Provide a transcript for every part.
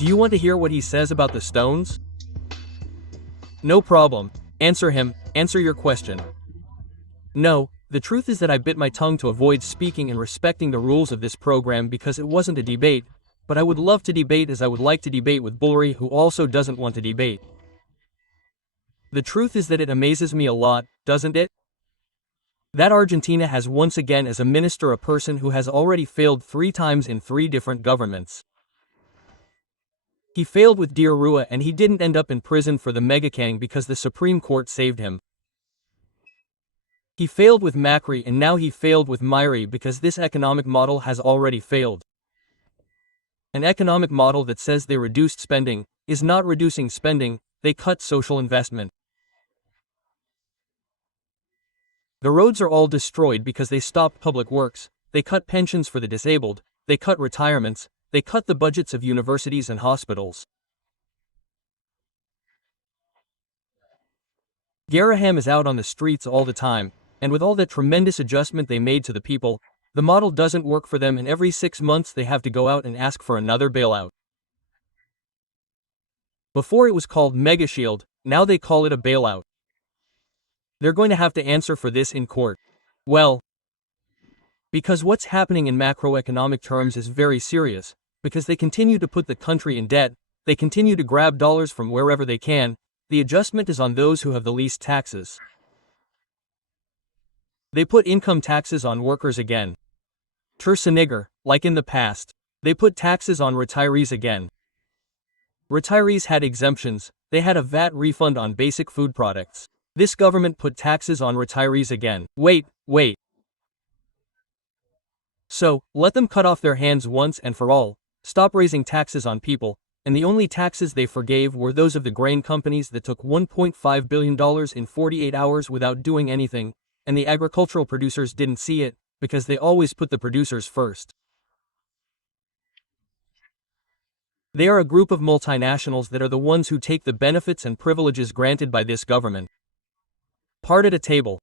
Do you want to hear what he says about the stones? No problem. Answer him, answer your question. No, the truth is that I bit my tongue to avoid speaking and respecting the rules of this program because it wasn't a debate, but I would love to debate as I would like to debate with Bullery, who also doesn't want to debate. The truth is that it amazes me a lot, doesn't it? That Argentina has once again as a minister a person who has already failed 3 times in 3 different governments. He failed with Di Rua and he didn't end up in prison for the megacang because the Supreme Court saved him. He failed with Macri and now he failed with Milei because this economic model has already failed. An economic model that says they reduced spending is not reducing spending, they cut social investment. The roads are all destroyed because they stopped public works, they cut pensions for the disabled, they cut retirements, they cut the budgets of universities and hospitals. Garaham is out on the streets all the time, and with all that tremendous adjustment they made to the people, the model doesn't work for them and every 6 months they have to go out and ask for another bailout. Before it was called Mega Shield, now they call it a bailout. They're going to have to answer for this in court. Well, because what's happening in macroeconomic terms is very serious, because they continue to put the country in debt, they continue to grab dollars from wherever they can, the adjustment is on those who have the least taxes. They put income taxes on workers again. Tercenegar, like in the past. They put taxes on retirees again. Retirees had exemptions, they had a VAT refund on basic food products. This government put taxes on retirees again. Wait. So, let them cut off their hands once and for all, stop raising taxes on people, and the only taxes they forgave were those of the grain companies that took $1.5 billion in 48 hours without doing anything, and the agricultural producers didn't see it, because they always put the producers first. They are a group of multinationals that are the ones who take the benefits and privileges granted by this government. Part at a table.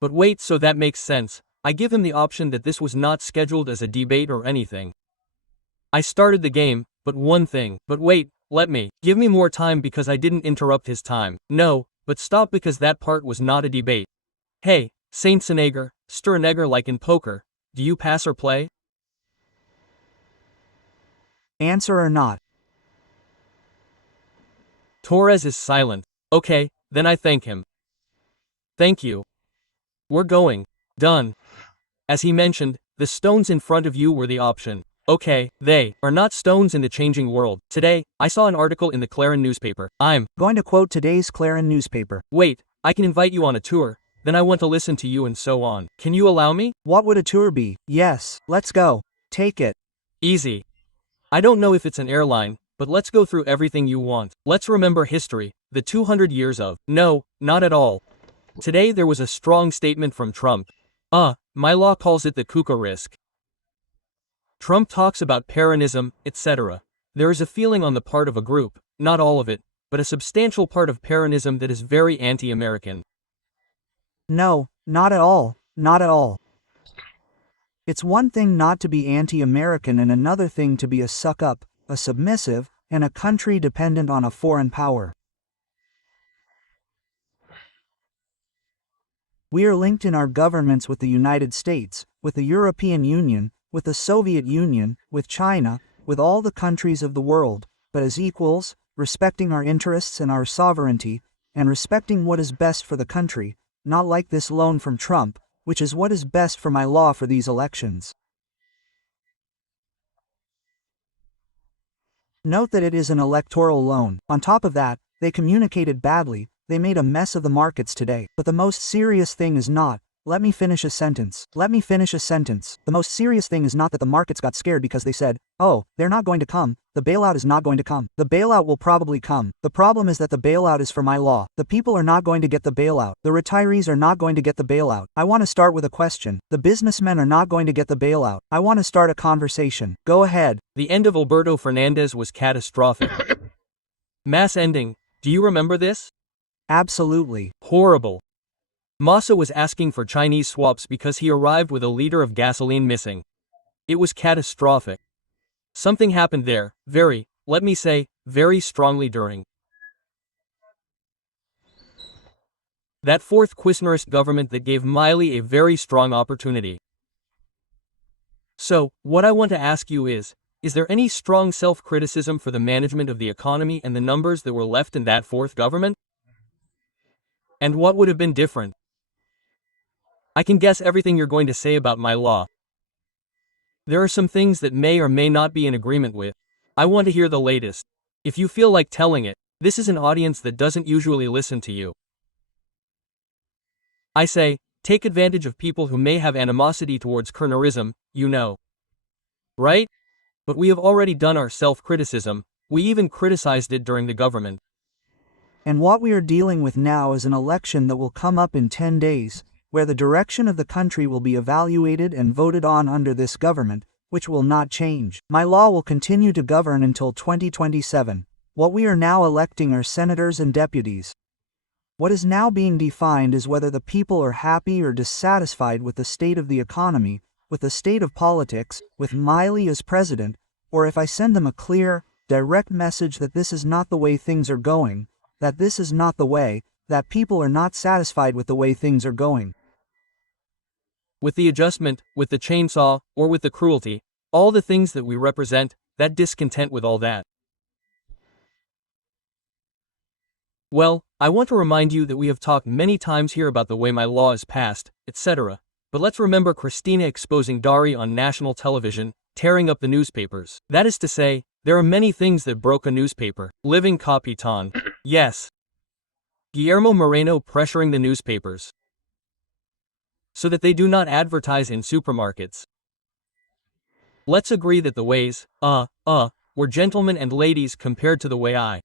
But wait, so that makes sense. I give him the option that this was not scheduled as a debate or anything. I started the game, but one thing. But wait, give me more time because I didn't interrupt his time. No, but stop because that part was not a debate. Hey, Saintsenegar, Sturnegar like in poker, do you pass or play? Answer or not. Torres is silent. Okay, then I thank him. Thank you. We're going. Done. As he mentioned, the stones in front of you were the option. Okay, they are not stones in the changing world. Today, I saw an article in the Clarin newspaper. I'm going to quote today's Clarin newspaper. Wait, I can invite you on a tour, then I want to listen to you and so on. Can you allow me? What would a tour be? Yes, let's go. Take it. Easy. I don't know if it's an airline, but let's go through everything you want. Let's remember history, the 200 years of. No, not at all. Today there was a strong statement from Trump. My law calls it the KUKA risk. Trump talks about Peronism, etc. There is a feeling on the part of a group, not all of it, but a substantial part of Peronism that is very anti-American. No, not at all, not at all. It's one thing not to be anti-American and another thing to be a suck-up, a submissive, and a country dependent on a foreign power. We are linked in our governments with the United States, with the European Union, with the Soviet Union, with China, with all the countries of the world, but as equals, respecting our interests and our sovereignty, and respecting what is best for the country, not like this loan from Trump, which is what is best for my law for these elections. Note that it is an electoral loan. On top of that, they communicated badly, they made a mess of the markets today. But the most serious thing is not, let me finish a sentence. The most serious thing is not that the markets got scared because they said, oh, they're not going to come, the bailout is not going to come. The bailout will probably come. The problem is that the bailout is for my law. The people are not going to get the bailout. The retirees are not going to get the bailout. I want to start with a question. The businessmen are not going to get the bailout. I want to start a conversation. Go ahead. The end of Alberto Fernandez was catastrophic. Mass ending. Do you remember this? Absolutely. Horrible. Massa was asking for Chinese swaps because he arrived with a liter of gasoline missing. It was catastrophic. Something happened there, very, let me say, very strongly during that fourth Quisnerist government that gave Milei a very strong opportunity. So, what I want to ask you is there any strong self-criticism for the management of the economy and the numbers that were left in that fourth government? And what would have been different? I can guess everything you're going to say about my law. There are some things that may or may not be in agreement with. I want to hear the latest. If you feel like telling it, this is an audience that doesn't usually listen to you. I say, take advantage of people who may have animosity towards Kernerism, you know. Right? But we have already done our self-criticism, we even criticized it during the government. And what we are dealing with now is an election that will come up in 10 days, where the direction of the country will be evaluated and voted on under this government, which will not change. My law will continue to govern until 2027. What we are now electing are senators and deputies. What is now being defined is whether the people are happy or dissatisfied with the state of the economy, with the state of politics, with Milei as president, or if I send them a clear, direct message that this is not the way things are going, that this is not the way, that people are not satisfied with the way things are going. With the adjustment, with the chainsaw, or with the cruelty, all the things that we represent, that discontent with all that. Well, I want to remind you that we have talked many times here about the way my law is passed, etc. But let's remember Christina exposing Dari on national television, tearing up the newspapers. That is to say, there are many things that broke a newspaper. Living Capitan. Yes. Guillermo Moreno pressuring the newspapers so that they do not advertise in supermarkets. Let's agree that the ways, were gentlemen and ladies compared to the way I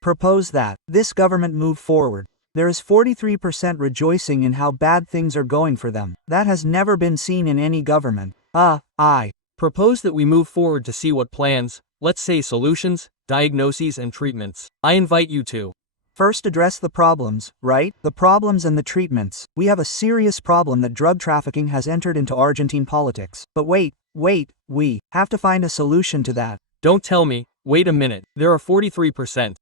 propose that this government move forward. There is 43% rejoicing in how bad things are going for them. That has never been seen in any government. I propose that we move forward to see what plans, let's say solutions, diagnoses and treatments. I invite you to first address the problems, right? The problems and the treatments. We have a serious problem that drug trafficking has entered into Argentine politics. But wait, we have to find a solution to that. Don't tell me, wait a minute, there are 43%.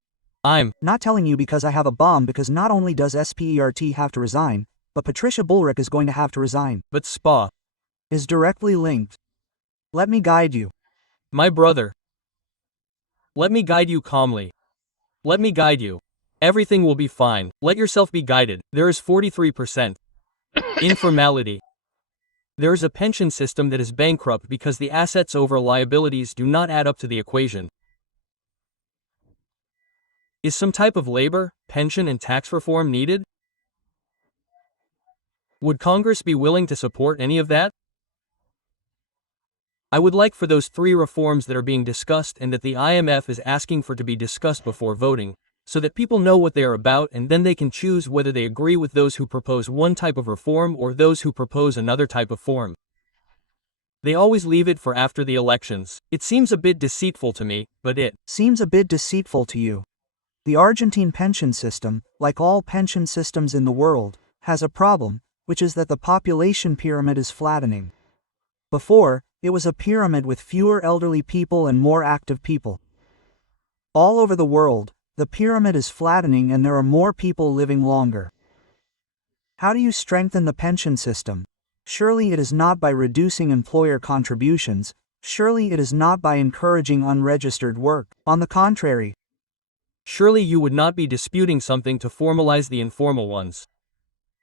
I'm not telling you because I have a bomb, because not only does SPERT have to resign, but Patricia Bullrich is going to have to resign. But SPA is directly linked. Let me guide you. My brother. Let me guide you calmly. Let me guide you. Everything will be fine. Let yourself be guided. There is 43%. Informality. There is a pension system that is bankrupt because the assets over liabilities do not add up to the equation. Is some type of labor, pension and tax reform needed? Would Congress be willing to support any of that? I would like for those 3 reforms that are being discussed and that the IMF is asking for to be discussed before voting, so that people know what they are about and then they can choose whether they agree with those who propose one type of reform or those who propose another type of form. They always leave it for after the elections. It seems a bit deceitful to me, but it seems a bit deceitful to you. The Argentine pension system, like all pension systems in the world, has a problem, which is that the population pyramid is flattening. Before, it was a pyramid with fewer elderly people and more active people. All over the world, the pyramid is flattening and there are more people living longer. How do you strengthen the pension system? Surely it is not by reducing employer contributions, surely it is not by encouraging unregistered work. On the contrary, surely you would not be disputing something to formalize the informal ones.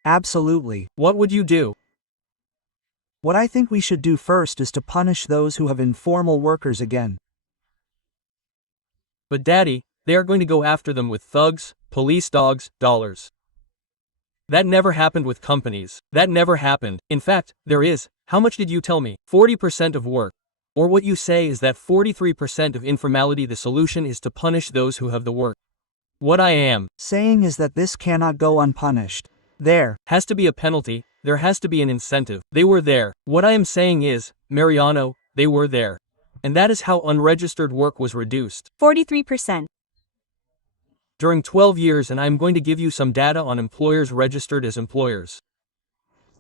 Absolutely. What would you do? What I think we should do first is to punish those who have informal workers again. But Daddy, they are going to go after them with thugs, police dogs, dollars. That never happened with companies. That never happened. In fact, there is, how much did you tell me? 40% of work. Or what you say is that 43% of informality, the solution is to punish those who have the work. What I am saying is that this cannot go unpunished. There has to be a penalty, there has to be an incentive. They were there. What I am saying is, Mariano, they were there. And that is how unregistered work was reduced. 43%. During 12 years, and I am going to give you some data on employers registered as employers.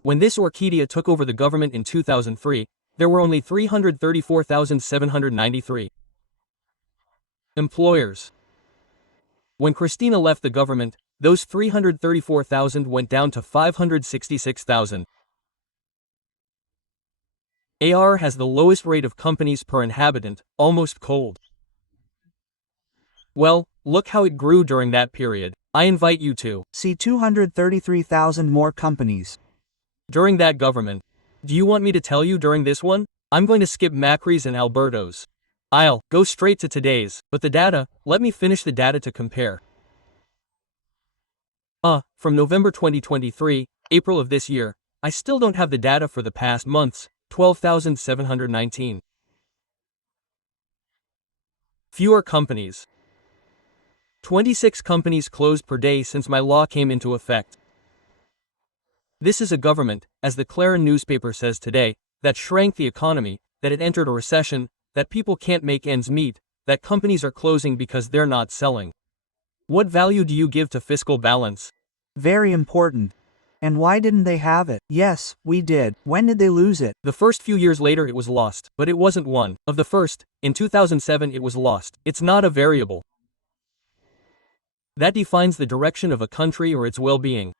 When this Orquídea took over the government in 2003, there were only 334,793. Employers. When Cristina left the government, those 334,000 went down to 566,000. AR has the lowest rate of companies per inhabitant, almost cold. Well, look how it grew during that period. I invite you to see 233,000 more companies. During that government. Do you want me to tell you during this one? I'm going to skip Macri's and Alberto's. I'll go straight to today's, but the data, let me finish the data to compare. From November 2023, April of this year, I still don't have the data for the past months, 12,719. Fewer companies. 26 companies closed per day since my law came into effect. This is a government, as the Clarin newspaper says today, that shrank the economy, that it entered a recession, that people can't make ends meet, that companies are closing because they're not selling. What value do you give to fiscal balance? Very important. And why didn't they have it? Yes, we did. When did they lose it? The first few years later it was lost, but it wasn't one of the first. In 2007 it was lost. It's not a variable that defines the direction of a country or its well-being.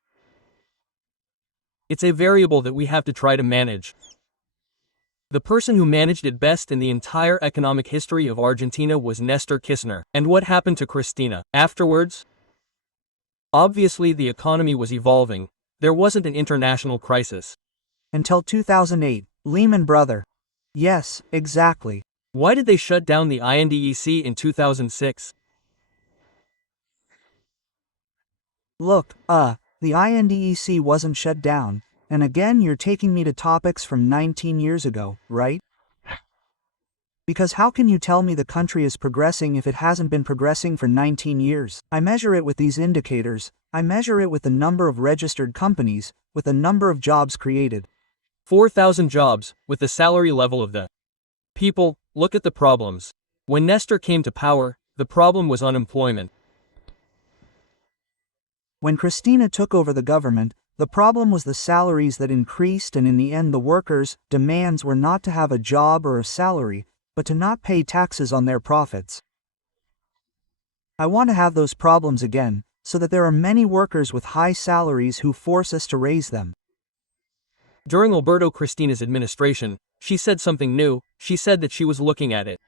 It's a variable that we have to try to manage. The person who managed it best in the entire economic history of Argentina was Néstor Kirchner. And what happened to Cristina afterwards? Obviously the economy was evolving. There wasn't an international crisis. Until 2008, Lehman Brothers. Yes, exactly. Why did they shut down the INDEC in 2006? Look, the INDEC wasn't shut down, and again you're taking me to topics from 19 years ago, right? Because how can you tell me the country is progressing if it hasn't been progressing for 19 years? I measure it with these indicators. I measure it with the number of registered companies, with the number of jobs created. 4,000 jobs, with the salary level of the people. Look at the problems. When Néstor came to power, the problem was unemployment. When Cristina took over the government, the problem was the salaries that increased, and in the end the workers' demands were not to have a job or a salary, but to not pay taxes on their profits. I want to have those problems again, so that there are many workers with high salaries who force us to raise them. During Alberto Cristina's administration, she said something new. She said that she was looking at it.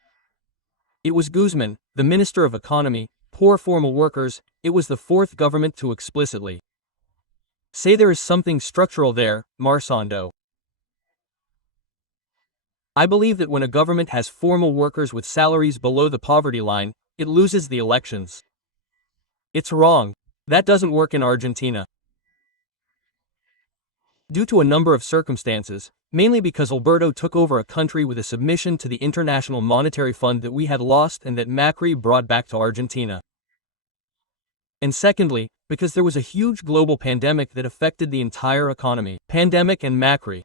It was Guzman, the Minister of Economy, poor formal workers. It was the fourth government to explicitly say there is something structural there, Marsando. I believe that when a government has formal workers with salaries below the poverty line, it loses the elections. It's wrong. That doesn't work in Argentina. Due to a number of circumstances, mainly because Alberto took over a country with a submission to the International Monetary Fund that we had lost and that Macri brought back to Argentina. And secondly, because there was a huge global pandemic that affected the entire economy. Pandemic and Macri.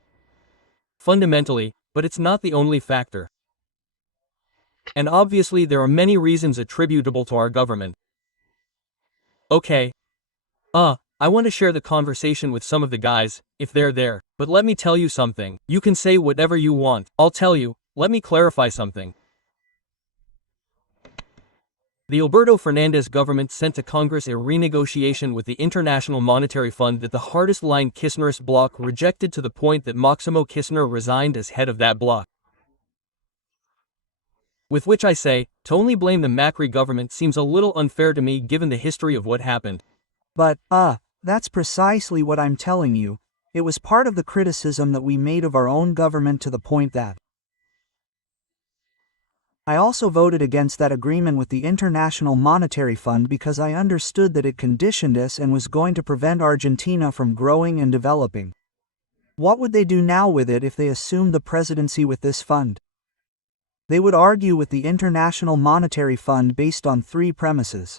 Fundamentally, but it's not the only factor. And obviously there are many reasons attributable to our government. Okay. I want to share the conversation with some of the guys, if they're there. But let me tell you something. You can say whatever you want. I'll tell you. Let me clarify something. The Alberto Fernandez government sent to Congress a renegotiation with the International Monetary Fund that the hardest-line Kirchnerist bloc rejected, to the point that Máximo Kirchner resigned as head of that bloc. With which I say, to only blame the Macri government seems a little unfair to me given the history of what happened. But, that's precisely what I'm telling you. It was part of the criticism that we made of our own government, to the point that I also voted against that agreement with the International Monetary Fund because I understood that it conditioned us and was going to prevent Argentina from growing and developing. What would they do now with it if they assumed the presidency with this fund? They would argue with the International Monetary Fund based on three premises.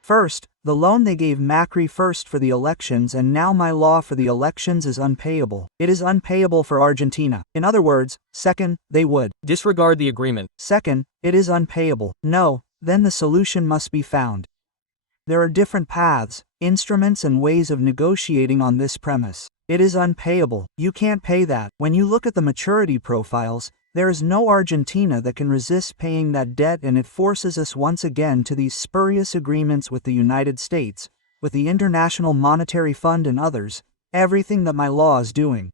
First, the loan they gave Macri first for the elections, and now my law for the elections, is unpayable. It is unpayable for Argentina. In other words, second, they would disregard the agreement. Second, it is unpayable. No, then the solution must be found. There are different paths, instruments and ways of negotiating on this premise. It is unpayable. You can't pay that. When you look at the maturity profiles, There is no Argentina that can resist paying that debt, and it forces us once again to these spurious agreements with the United States, with the International Monetary Fund and others, everything that my law is doing.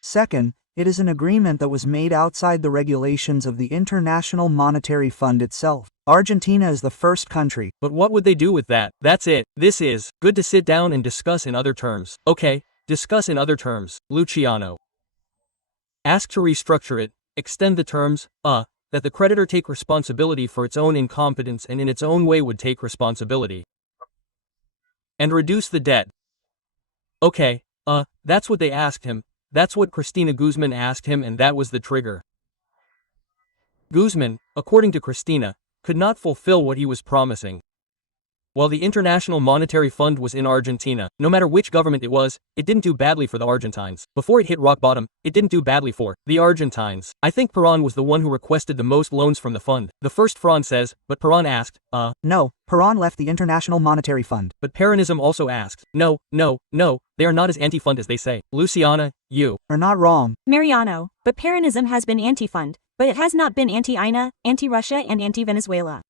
Second, it is an agreement that was made outside the regulations of the International Monetary Fund itself. Argentina is the first country. But what would they do with that? That's it. This is good to sit down and discuss in other terms. Okay, discuss in other terms, Luciano. Ask to restructure it, extend the terms, that the creditor take responsibility for its own incompetence and in its own way would take responsibility. And reduce the debt. Okay, that's what they asked him. That's what Cristina Guzman asked him, and that was the trigger. Guzman, according to Cristina, could not fulfill what he was promising. While the International Monetary Fund was in Argentina, no matter which government it was, it didn't do badly for the Argentines. Before it hit rock bottom, it didn't do badly for the Argentines. I think Perón was the one who requested the most loans from the fund. The first Perón says, but Perón asked, No, Perón left the International Monetary Fund. But Peronism also asked, no, they are not as anti-fund as they say. Luciana, you are not wrong. Mariano, but Peronism has been anti-fund, but it has not been anti-INA, anti-Russia and anti-Venezuela.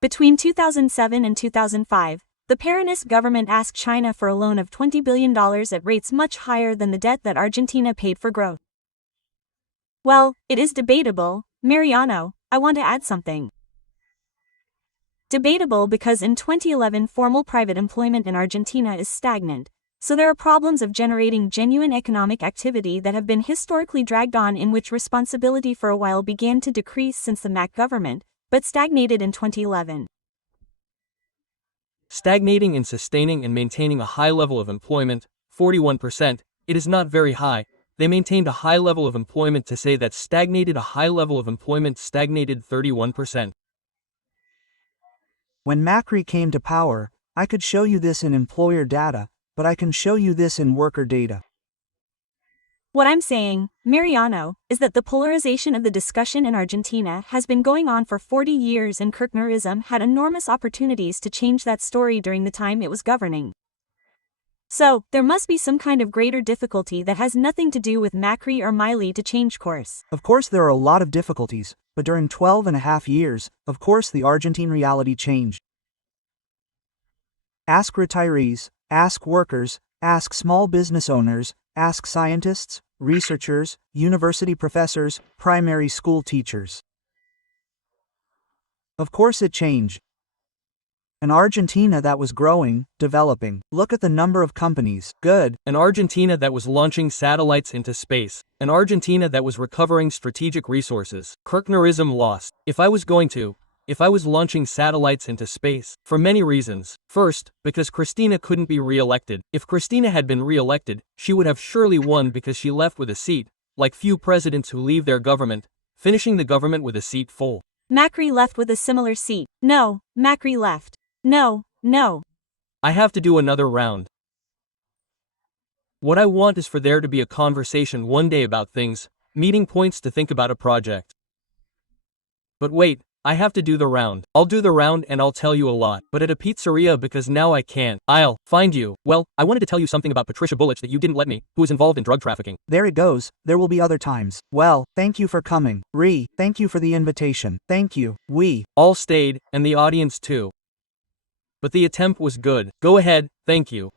Between 2007 and 2005, the Peronist government asked China for a loan of $20 billion at rates much higher than the debt that Argentina paid for growth. Well, it is debatable, Mariano, I want to add something. Debatable because in 2011 formal private employment in Argentina is stagnant, so there are problems of generating genuine economic activity that have been historically dragged on, in which responsibility for a while began to decrease since the MAC government, but stagnated in 2011. Stagnating and sustaining and maintaining a high level of employment, 41%, it is not very high. They maintained a high level of employment. To say that stagnated, a high level of employment stagnated 31%. When Macri came to power, I could show you this in employer data, but I can show you this in worker data. What I'm saying, Mariano, is that the polarization of the discussion in Argentina has been going on for 40 years, and Kirchnerism had enormous opportunities to change that story during the time it was governing. So, there must be some kind of greater difficulty that has nothing to do with Macri or Milei to change course. Of course there are a lot of difficulties, but during 12.5 years, of course the Argentine reality changed. Ask retirees, ask workers, ask small business owners, ask scientists, researchers, university professors, primary school teachers. Of course it changed. An Argentina that was growing, developing. Look at the number of companies. Good. An Argentina that was launching satellites into space. An Argentina that was recovering strategic resources. Kirchnerism lost. If I was launching satellites into space, for many reasons. First, because Cristina couldn't be re-elected. If Cristina had been re-elected, she would have surely won because she left with a seat, like few presidents who leave their government, finishing the government with a seat full. Macri left with a similar seat. No, Macri left. No. I have to do another round. What I want is for there to be a conversation one day about things, meeting points to think about a project. But wait, I have to do the round. I'll do the round and I'll tell you a lot, but at a pizzeria because now I can't. I'll find you. Well, I wanted to tell you something about Patricia Bullich that you didn't let me, who was involved in drug trafficking. There it goes. There will be other times. Well, thank you for coming. Thank you for the invitation. Thank you. We all stayed, and the audience too. But the attempt was good. Go ahead, thank you.